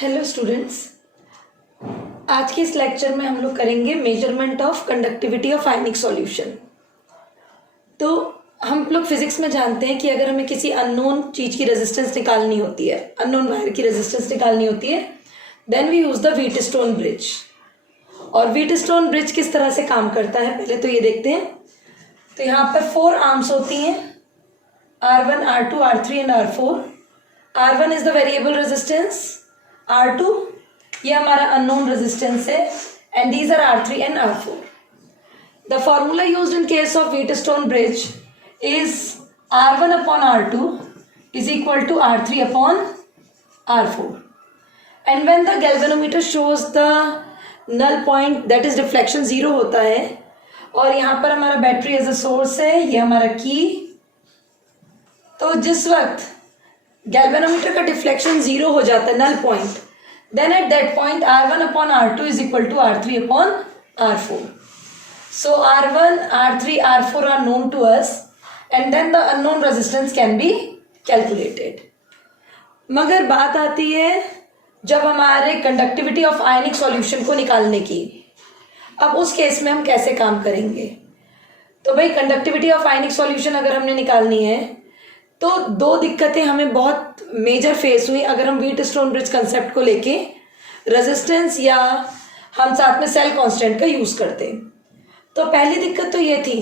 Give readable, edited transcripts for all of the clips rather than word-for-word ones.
Hello students, आज के इस लेक्चर में हम लोग करेंगे measurement of conductivity of ionic solution. तो हम लोग फिजिक्स में जानते हैं कि अगर हमें किसी अननोन चीज़ की रेजिस्टेंस निकालनी होती है, अननोन वायर की रेजिस्टेंस निकालनी होती है, then we use the Wheatstone bridge. और व्हीटस्टोन ब्रिज किस तरह से काम करता है पहले तो ये देखते हैं। तो यहाँ पर 4 आर्म्स होती हैं, R1, R2, R3 and R4। R1 is the variable resistance, R2 ये हमारा अननोन रेजिस्टेंस है, and these are R3 and R4। The formula used in case of Wheatstone bridge is R1 upon R2 is equal to R3 upon R4। And when the galvanometer shows the null point, that is deflection 0 होता है, और यहाँ पर हमारा battery as a source है, ये हमारा की। तो जिस वक्त गैल्वेनोमीटर का डिफ्लेक्शन 0 हो जाता है, null point, then at that point R1 upon R2 is equal to R3 upon R4। So R1, R3, R4 are known to us, and then the unknown resistance can be calculated. मगर बात आती है जब हमारे conductivity of ionic solution को निकालने की। अब उस केस में हम कैसे काम करेंगे? तो भाई कंडक्टिविटी ऑफ आयनिक सॉल्यूशन अगर हमने निकालनी है तो 2 दिक्कतें हमें बहुत मेजर फेस हुई अगर हम व्हीटस्टोन ब्रिज कंसेप्ट को लेके रेजिस्टेंस या हम साथ में सेल कांस्टेंट का यूज़ करते। तो पहली दिक्कत तो ये थी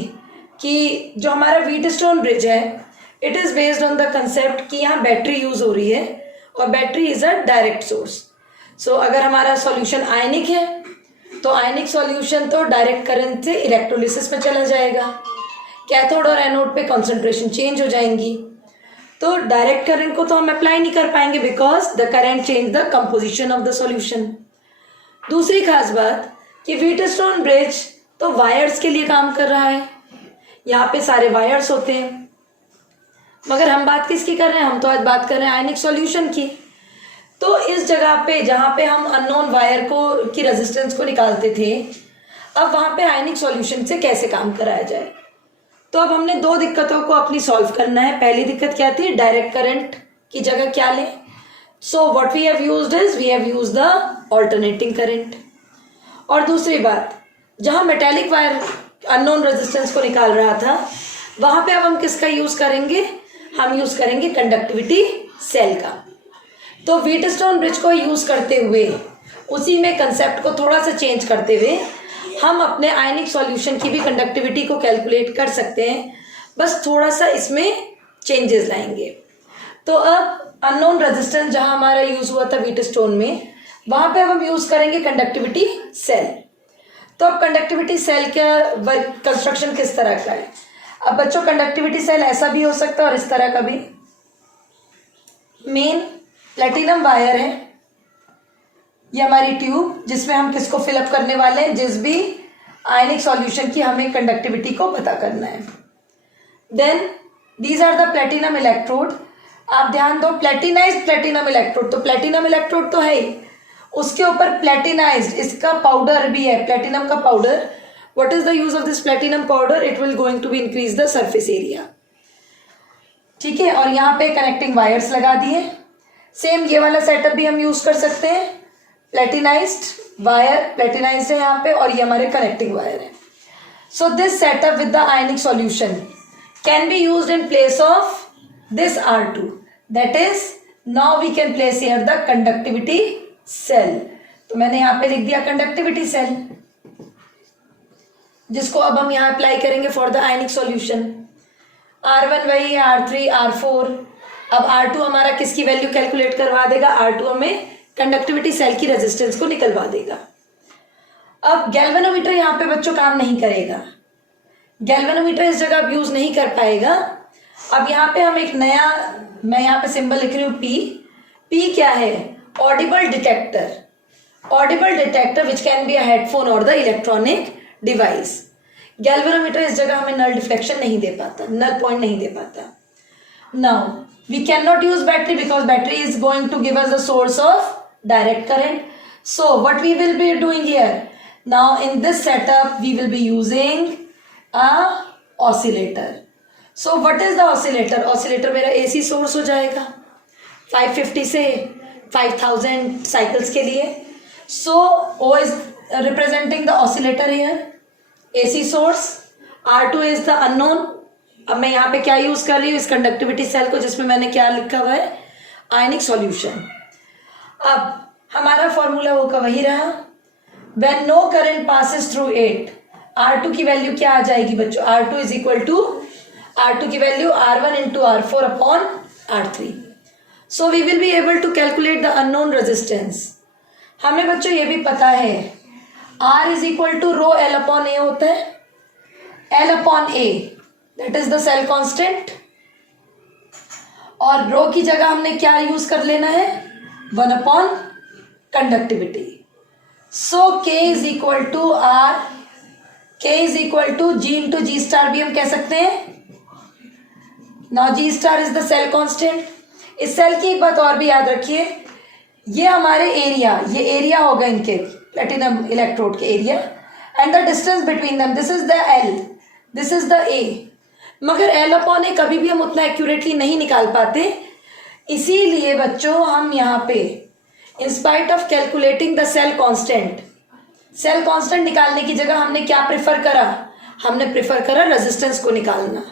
कि जो हमारा व्हीटस्टोन ब्रिज है, it is based on the concept कि यहाँ बैटरी यूज़ हो रही है और battery is a direct source. So अगर हमारा सॉल्यूशन आयनिक है तो आयनिक सॉल्यूशन तो डायरेक्ट करंट से इलेक्ट्रोलिसिस में चला जाएगा, कैथोड और एनोड पे कॉन्सेंट्रेशन चेंज हो जाएंगी। तो डायरेक्ट करंट को तो हम अप्लाई नहीं कर पाएंगे because the current change the composition of the solution. दूसरी खास बात कि व्हीटस्टोन ब्रिज तो वायर्स के लिए काम कर रहा है, यहाँ पे सारे वायर्स होते हैं, मगर हम बात किसकी कर रहे हैं? हम तो आज बात कर रहे हैं आयनिक सॉल्यूशन की। तो इस जगह पे जहाँ पे हम अननोन वायर को की रेजिस्टेंस को निकालते थे, अब वहाँ पे आयनिक सॉल्यूशन से कैसे काम कराया जाए? तो अब हमने 2 दिक्कतों को अपनी सॉल्व करना है। पहली दिक्कत क्या थी? डायरेक्ट करंट की जगह क्या लें? So what we have used is we have used the alternating current. और दूसरी बात, जहाँ मेटेलिक वायर अननोन रेजिस्टेंस को निकाल रहा था, वहाँ पे अब हम किसका यूज़ करेंगे? हम यूज़ करेंगे कंडक्टिविटी सेल का। तो व्हीटस्टोन ब्रिज को यूज़ करते हुए, उसी में कंसेप्ट को थोड़ा सा चेंज करते हुए, हम अपने आयनिक सॉल्यूशन की भी कंडक्टिविटी को कैलकुलेट कर सकते हैं, बस थोड़ा सा इसमें चेंजेस लाएंगे। तो अब अननोन रेजिस्टेंस जहां हमारा यूज हुआ था व्हीटस्टोन में, वहां पे अब हम यूज करेंगे कंडक्टिविटी सेल। तो अब कंडक्टिविटी सेल का वर्क कंस्ट्रक्शन किस तरह का है? अब बच्चों, कंडक्टिविटी सेल ऐसा भी हो सकता है और इस तरह का भी। मेन प्लेटिनम वायर है, ये हमारी ट्यूब जिसमें हम किसको फिलअप करने वाले हैं, जिस भी आयनिक सॉल्यूशन की हमें कंडक्टिविटी को पता करना है। Then these are the platinum electrode. आप ध्यान दो, प्लेटिनाइज्ड प्लेटिनम इलेक्ट्रोड, तो प्लेटिनम इलेक्ट्रोड तो है ही, उसके ऊपर प्लेटिनाइज्ड इसका पाउडर भी है, प्लेटिनम का powder. What is the use of this platinum powder? It will going to be increase the surface area. ठीक है, और यहाँ पे कनेक्टिंग वायर्स लगा दिए। सेम ये वाला सेटअप भी हम यूज कर सकते हैं, प्लेटिनाइज्ड वायर, प्लेटिनाइज्ड है यहाँ पे, और ये हमारे कनेक्टिंग वायर है। So this setup with the ionic solution can be used in place of this R2, that is now we can place here the conductivity cell. तो मैंने यहाँ पे लिख दिया कंडक्टिविटी सेल, जिसको अब हम यहाँ अप्लाई करेंगे for the ionic solution. R1 वही है, R3, R4। अब R2 हमारा किसकी वैल्यू कैलकुलेट करवा देगा? R2 हमें कंडक्टिविटी सेल की रेजिस्टेंस को निकलवा देगा। अब गैल्वेनोमीटर यहाँ पे बच्चों काम नहीं करेगा, गैल्वेनोमीटर इस जगह अब यूज नहीं कर पाएगा। अब यहाँ पे हम एक नया, मैं यहाँ पे सिंबल लिख रही हूँ P। P क्या है? Audible detector. Audible detector which can be a headphone और द इलेक्ट्रॉनिक डिवाइस। गैल्वेनोमीटर इस जगह हमें नल डिफ्लेक्शन नहीं दे पाता, नल पॉइंट नहीं दे पाता। Now we cannot use battery because battery is going to give us the source of direct current. So what we will be doing here? Now in this setup we will be using a oscillator. So what is the oscillator? Oscillator मेरा AC source हो जाएगा 550 से 5000 cycles के लिए. सो O is representing the oscillator here, AC source. R2 is the unknown. अब मैं यहाँ पे क्या यूज कर रही हूँ, इस कंडक्टिविटी सेल को, जिसमें मैंने क्या लिखा हुआ है, आयनिक सॉल्यूशन. अब हमारा फॉर्मूला वो का वही रहा. When no current passes through it, R2 की वैल्यू क्या आ जाएगी बच्चों, R2 is equal to, R2 की value R1 into R4 upon R3. So we will be able to calculate the unknown resistance. हमें बच्चों ये भी पता है R is equal to rho L upon A होता है. L upon A that is the cell constant, और rho की जगह हमने क्या यूज कर लेना है, 1 upon conductivity. So K is equal to R, K is equal to G into G star भी हम कह सकते हैं. Now G star is the cell constant. इस सेल की एक बात और भी याद रखिए, ये हमारे एरिया, ये एरिया होगा इनके प्लेटिनम इलेक्ट्रोड के area, and the distance between them, this is the L, this is the A. मगर L अपॉन ए कभी भी हम उतना एक्यूरेटली नहीं निकाल पाते. इसीलिए बच्चों हम यहाँ पे in spite of calculating the cell constant, cell constant निकालने की जगह हमने क्या प्रेफर करा, हमने प्रेफर करा रेजिस्टेंस को निकालना.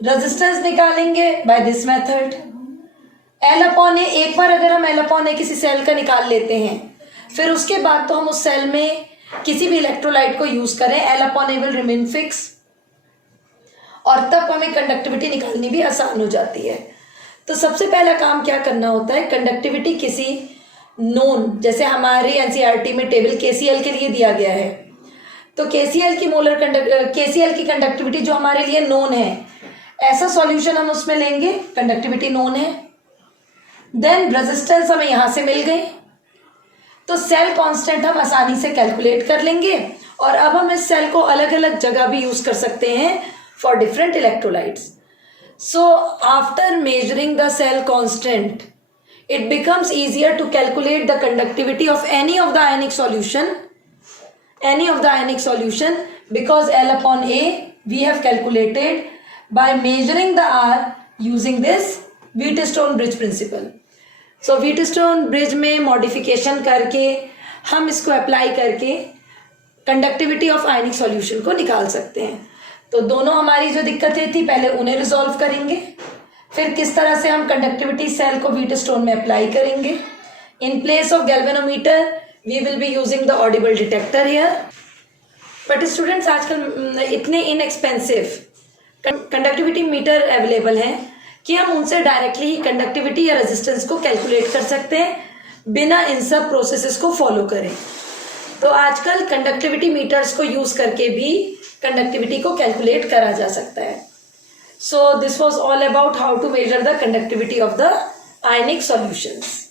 रेजिस्टेंस निकालेंगे by this method. L upon A, एक बार अगर हम L अपॉन ए किसी सेल का निकाल लेते हैं, फिर उसके बाद तो हम उस सेल में किसी भी इलेक्ट्रोलाइट को यूज करें, L upon A will remain fix, और तब हमें कंडक्टिविटी निकालनी भी आसान हो जाती है. तो सबसे पहला काम क्या करना होता है, कंडक्टिविटी किसी नोन, जैसे हमारे एनसीईआरटी में टेबल केसीएल के लिए दिया गया है, तो केसीएल की कंडक्टिविटी जो हमारे लिए नोन है, ऐसा सॉल्यूशन हम उसमें लेंगे, कंडक्टिविटी नोन है. देन रेजिस्टेंस हमें यहां से मिल गई, तो सेल कांस्टेंट हम आसानी से कैलकुलेट कर लेंगे. और अब हम इस सेल को अलग अलग जगह भी यूज कर सकते हैं for different electrolytes. So after measuring the cell constant, it becomes easier to calculate the conductivity of any of the ionic solution, because L upon A we have calculated by measuring the R using this Wheatstone bridge principle. So Wheatstone bridge में modification करके हम इसको apply करके conductivity of ionic solution को निकाल सकते हैं. तो दोनों हमारी जो दिक्कतें थी पहले उन्हें रिजॉल्व करेंगे, फिर किस तरह से हम कंडक्टिविटी सेल को व्हीटस्टोन में अप्लाई करेंगे. In place of galvanometer we will be using the audible detector here. But students आजकल इतने इनएक्सपेंसिव कंडक्टिविटी मीटर अवेलेबल हैं कि हम उनसे डायरेक्टली ही कंडक्टिविटी या रेजिस्टेंस को कैलकुलेट कर सकते हैं बिना इन सब प्रोसेसेस को फॉलो करें. तो आजकल कंडक्टिविटी मीटर्स को यूज करके भी कंडक्टिविटी को कैलकुलेट करा जा सकता है. So this was all about how to measure the conductivity of the ionic solutions.